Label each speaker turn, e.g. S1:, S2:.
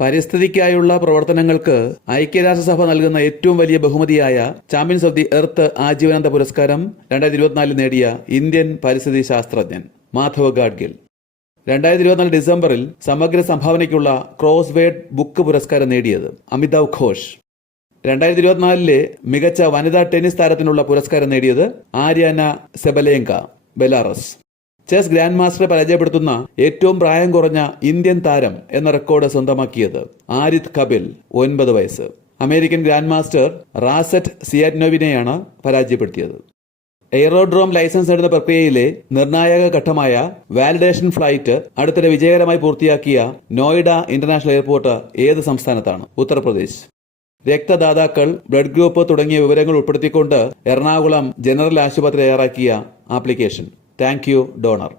S1: പരിസ്ഥിതിക്കായുള്ള പ്രവർത്തനങ്ങൾക്ക് ഐക്യരാഷ്ട്രസഭ നൽകുന്ന ഏറ്റവും വലിയ ബഹുമതിയായ ചാമ്പ്യൻസ് ഓഫ് ദി എർത്ത് ആജീവനാന്ത പുരസ്കാരം രണ്ടായിരത്തി ഇരുപത്തിനാലിൽ നേടിയ ഇന്ത്യൻ പരിസ്ഥിതി ശാസ്ത്രജ്ഞൻ മാധവ് ഗാഡ്ഗിൽ. രണ്ടായിരത്തി ഇരുപത്തിനാല് ഡിസംബറിൽ സമഗ്ര സംഭാവനയ്ക്കുള്ള ക്രോസ് വേഡ് ബുക്ക് പുരസ്കാരം നേടിയത് അമിതാവ് ഘോഷ്. രണ്ടായിരത്തി ഇരുപത്തിനാലിലെ മികച്ച വനിതാ ടെന്നീസ് താരത്തിനുള്ള പുരസ്കാരം നേടിയത് Aryna Sabalenka Belarus. Chess grand മാസ്റ്ററെ പരാജയപ്പെടുത്തുന്ന ഏറ്റവും പ്രായം കുറഞ്ഞ ഇന്ത്യൻ താരം എന്ന റെക്കോർഡ് സ്വന്തമാക്കിയത് ആരിത് കപിൽ ഒൻപത് വയസ്സ്. അമേരിക്കൻ ഗ്രാൻഡ് മാസ്റ്റർ റാസറ്റ് സിയാറ്റ്നോവിനെയാണ് പരാജയപ്പെടുത്തിയത്. എയറോഡ്രോം ലൈസൻസ് നേടുന്ന പ്രക്രിയയിലെ നിർണായക ഘട്ടമായ വാലിഡേഷൻ ഫ്ലൈറ്റ് അടുത്തിടെ വിജയകരമായി പൂർത്തിയാക്കിയ നോയിഡ ഇന്റർനാഷണൽ എയർപോർട്ട് ഏത് സംസ്ഥാനത്താണ്? ഉത്തർപ്രദേശ്. രക്തദാതാക്കൾ ബ്ലഡ് ഗ്രൂപ്പ് തുടങ്ങിയ വിവരങ്ങൾ ഉൾപ്പെടുത്തിക്കൊണ്ട് എറണാകുളം ജനറൽ ആശുപത്രി തയ്യാറാക്കിയ ആപ്ലിക്കേഷൻ. Thank you donor